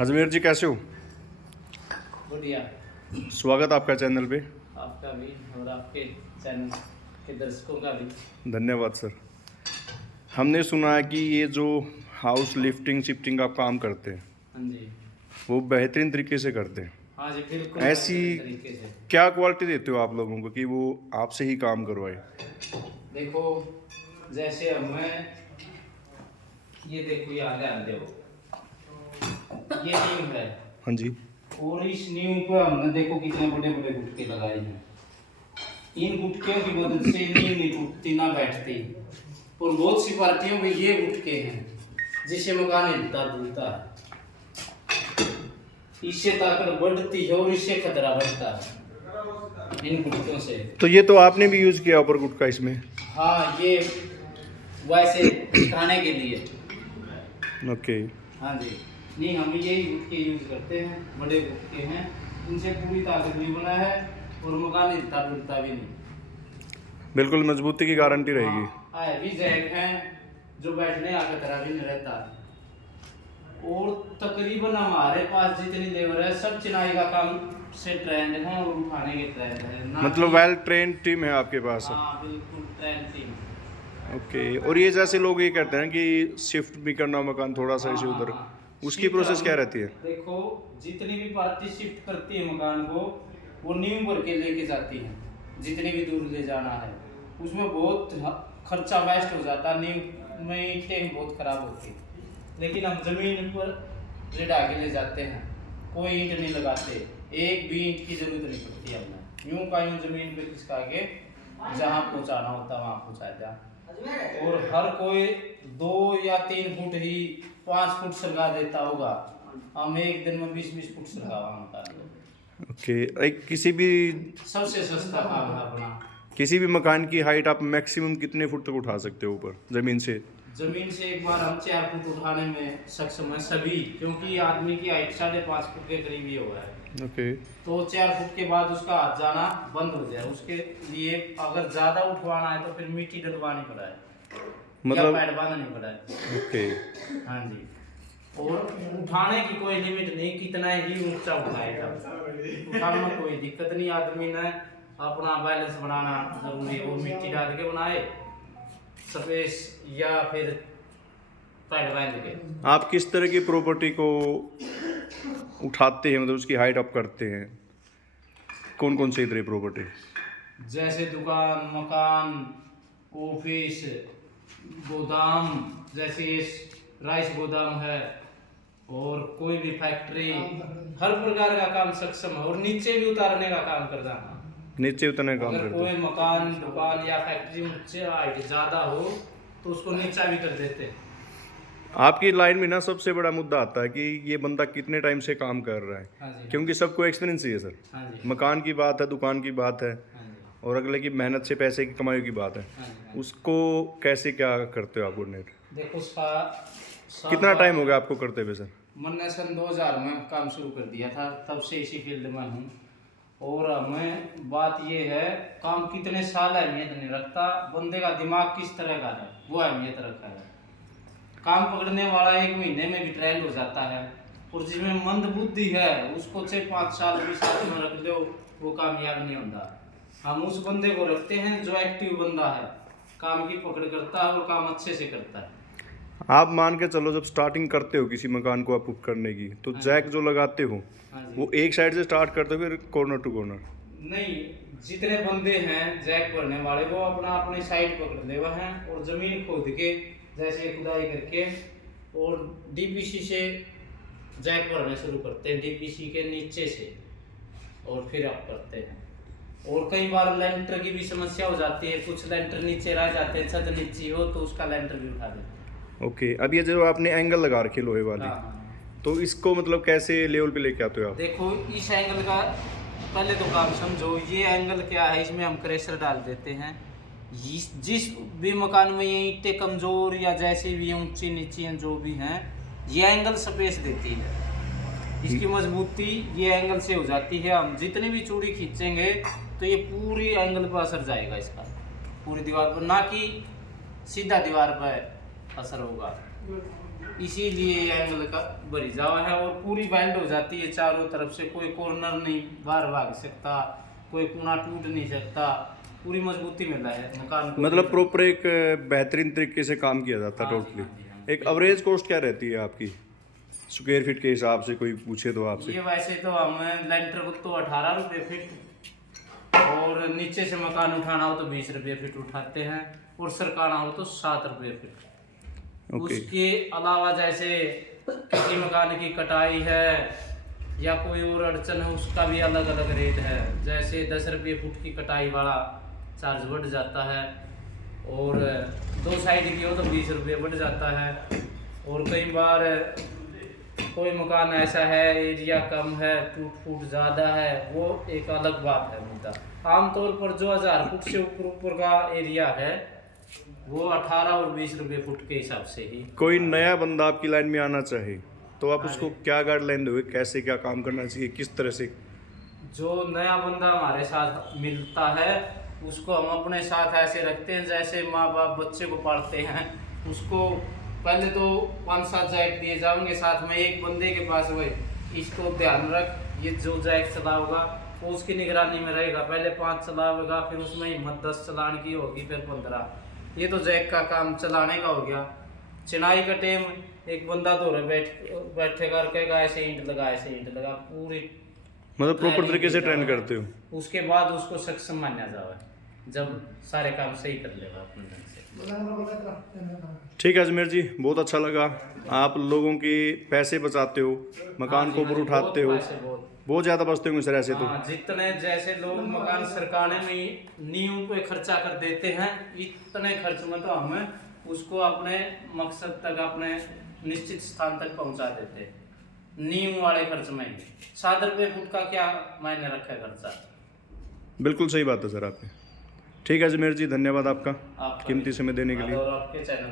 अजमेर जी कैसे हो? बढ़िया। स्वागत आपका चैनल पे। आपका भी और आपके चैनल के दर्शकों का भी धन्यवाद सर। हमने सुना है कि ये जो हाउस लिफ्टिंग शिफ्टिंग आप काम करते हैं हाँ जी। वो बेहतरीन तरीके से करते हैं। हाँ जी, बिल्कुल ऐसी बेहतरीन तरीके से। क्या क्वालिटी देते हो आप लोगों को कि वो आपसे ही काम करवाए? देखो, जैसे हमें ये देखो, ये आगे आते हो, ये नींव है हाँ जी। और इस नींव पे हमने देखो कितने बड़े बड़े गुटके लगाए हैं। इन गुटकियों की मदद से नींव नहीं टूटती ना बैठती। और बहुत सी पार्टियों में ये गुटके हैं जिससे मकान हिलता डुलता है। इससे ताकत बढ़ती है और इससे खतरा बढ़ता है इन गुटकों से। तो ये तो आपने भी यूज़ किया ऊपर गुटका इसमें? हाँ, ये वैसे खाने के लिए। ओके। हाँ जी, नहीं हम यही गुटके यूज करते हैं, बड़े गुटके हैं, इनसे पूरी ताकत भी बना है और मकान हिलता डुलता भी नहीं। बिल्कुल मजबूती की गारंटी रहेगी। हाँ, भी जैक हैं जो बैठने का खतरा भी नहीं रहता। और तकरीबन हमारे पास जितनी लेबर है सब चिनाई का काम से ट्रेंड है और उठाने के ट्रेंड है। मतलब वेल ट्रेन टीम है आपके पास? हाँ बिल्कुल, ट्रेंड टीम। ओके। और ये जैसे लोग ये कहते हैं कि शिफ्ट भी करना मकान थोड़ा सा इसे उधर, उसकी प्रोसेस क्या रहती है? देखो, जितनी भी पार्टी शिफ्ट करती है मकान को, वो नींव भर के लेके जाती है। जितनी भी दूर ले जाना है उसमें बहुत खर्चा वेस्ट हो जाता है, नींव में ईंटें बहुत खराब होती। लेकिन हम जमीन पर रेडा के ले जाते हैं, कोई ईंट नहीं लगाते, एक भी ईंट की जरूरत नहीं पड़ती हमें। यूं का यूं जमीन पे खिसका के जहाँ पहुँचाना होता है वहाँ पहुँचा दिया। और हर कोई 2 या 3 फुट ही 5 फुट सरगा देता होगा, हम एक दिन में 20-20 फुट सरगावा मकान। ओके। एक किसी भी सबसे सस्ता काम है अपना। किसी भी मकान की हाइट आप मैक्सिमम कितने फुट तक उठा सकते हो ऊपर जमीन से? जमीन से एक बार हम 4 फुट उठाने में सक्षम है सभी, क्योंकि आदमी की हाइट 5.5 फुट के करीब ही हुआ है। ओके। तो 4 फुट के बाद उसका हाथ जाना बंद हो जाए। उसके लिए अगर ज्यादा उठवाना है तो फिर मिट्टी डलवानी पड़ा है, मतलब पैड बांधनी पड़ा है। ओके। हाँ जी। और उठाने की कोई लिमिट नहीं, कितना ही ऊंचा उठाएगा, उठाने में कोई दिक्कत नहीं। आदमी ने अपना बैलेंस बनाना जरूरी है, वो मिट्टी डाल के बनाए स्पेस या फिर पैड बांध के। आप किस तरह की प्रॉपर्टी को उठाते हैं, मतलब उसकी हाइट अप करते हैं? कौन कौन सी तरह प्रॉपर्टी? जैसे दुकान, मकान, ऑफिस, गोदाम, जैसे राइस गोदाम है और कोई भी फैक्ट्री, हर प्रकार का काम सक्षम है। और नीचे भी उतारने का काम करता है। नीचे उतरने का काम अगर करते कोई हैं? मकान, दुकान या फैक्ट्री ऊंचे हाइट ज्यादा हो तो उसको नीचा भी कर देते हैं। आपकी लाइन में ना सबसे बड़ा मुद्दा आता है कि ये बंदा कितने टाइम से काम कर रहा है। हाँ जी। क्योंकि सबको एक्सपीरियंस चाहिए सर। हाँ जी। मकान की बात है, दुकान की बात है, हाँ जी। और अगले की मेहनत से पैसे की कमाई की बात है। हाँ जी। हाँ जी। उसको कैसे क्या करते हो आप कोऑर्डिनेट? देखो, कितना टाइम हो गया आपको करते हुए सर? मैंने सन 2000 में काम शुरू कर दिया था, तब से इसी फील्ड में हूँ। और हमें बात ये है, काम कितने साल अहमियत नहीं रखता, बंदे का दिमाग किस तरह का है वो अहमियत रखता है। काम पकड़ने वाला 1 महीने में भी ट्रेंड हो जाता है, और जिसमें मंद बुद्धि है उसको 5 साल भी साथ में रख लो वो कामयाब नहीं होता। हम उस बंदे को रखते हैं जो एक्टिव बंदा है, काम की पकड़ करता है और काम अच्छे से करता है। आप मान के चलो, जब स्टार्टिंग करते हो किसी मकान को आप करने की, तो जैक जो लगाते हो हाँ जी। वो एक साइड से स्टार्ट करते हो फिर कॉर्नर टू कॉर्नर? नहीं, जितने बंदे हैं जैक भरने वाले वो अपनी साइड पकड़ ले हुए हैं और जमीन खोद के जैसे खुदाई करके और डीपीसी से जैक भरना शुरू करते हैं, डीपीसी के नीचे से, और फिर आप करते हैं। और कई बार लेंटर की भी समस्या हो जाती है, कुछ लेंटर नीचे रह जाते हैं, छत नीचे हो तो उसका लेंटर भी उठा देते हैं। ओके। अब ये जो आपने एंगल लगा रखे लोहे वाले, हाँ। तो इसको मतलब कैसे लेवल पे लेके आते हो आप? देखो, इस एंगल का पहले तो काम समझो, ये एंगल क्या है, इसमें हम क्रेशर डाल देते हैं। जिस भी मकान में ये ईंटें कमजोर या जैसे भी ऊंची नीची हैं जो भी हैं, ये एंगल स्पेस देती है, इसकी मजबूती ये एंगल से हो जाती है। हम जितनी भी चूड़ी खींचेंगे तो ये पूरी एंगल पर असर जाएगा इसका, पूरी दीवार पर, ना कि सीधा दीवार पर असर होगा। इसीलिए ये एंगल का बरी जावा है और पूरी बेंड हो जाती है चारों तरफ से, कोई कॉर्नर नहीं बाहर भाग सकता, कोई कोना टूट नहीं सकता, पूरी मजबूती मिला है मकान को। मतलब प्रॉपर एक बेहतरीन तरीके से काम किया जाता है हाँ जी, टोटली। हाँ जी, हाँ जी। एक एवरेज कॉस्ट क्या रहती है आपकी स्क्वायर फीट के हिसाब से, कोई पूछे तो आपसे? ये वैसे तो हमें लेंटर को तो 18 रुपये फीट, और नीचे से मकान उठाना हो तो 20 रुपये फीट उठाते हैं, और सरकाना हो तो 7 रुपये फीट। ओके। उसके अलावा जैसे किसी मकान की कटाई है या कोई और अड़चन है उसका भी अलग अलग रेट है। जैसे 10 रुपये फुट की कटाई वाला चार्ज बढ़ जाता है, और 2 साइड की हो तो 20 रुपये बढ़ जाता है। और कई बार कोई मकान ऐसा है एरिया कम है, टूट फूट ज़्यादा है, वो एक अलग बात है मुद्दा। आमतौर पर जो 1000 फुट से ऊपर का एरिया है वो 18 और 20 रुपये फुट के हिसाब से ही। कोई नया बंदा आपकी लाइन में आना चाहे तो आप उसको क्या गाइडलाइन दोगे, कैसे क्या काम करना चाहिए, किस तरह से? जो नया बंदा हमारे साथ मिलता है उसको हम अपने साथ ऐसे रखते हैं जैसे माँ बाप बच्चे को पालते हैं। उसको पहले तो 5-7 जैक दिए जाएंगे साथ में, एक बंदे के पास वही इसको ध्यान रख, ये जो जैक चलाओगा वो उसकी निगरानी में रहेगा। पहले 5 चलाएगा, फिर उसमें हिम्मत 10 चलाने की होगी, फिर 15। ये तो जैक का काम चलाने का हो गया। चिनाई का टाइम एक बंदा तो बैठेगा और कहेगा ऐसे ईंट लगा, ऐसे ईंट लगा, पूरी मतलब प्रॉपर तरीके से ट्रेन करते हो? उसके बाद उसको सक्षम माना जाए जब सारे काम सही कर लेगा अपने ढंग से। ठीक है अजमेर जी, बहुत अच्छा लगा। आप लोगों के पैसे बचाते हो, मकान को ऊपर उठाते हो, बहुत ज़्यादा बचते होंगे सर ऐसे तो। हाँ, जितने जैसे लोग मकान सरकाने में नींव पे खर्चा कर देते हैं, इतने खर्च में तो हमें उसको अपने मकसद तक, अपने निश्चित स्थान तक पहुंचा देते हैं नींव वाले खर्च में ही। 7 रुपये फुट का क्या मायने रखा है खर्चा। बिल्कुल सही बात है सर आपने। ठीक है अजमेर जी, धन्यवाद आपका आपका कीमती समय देने के लिए। और आपके चैनल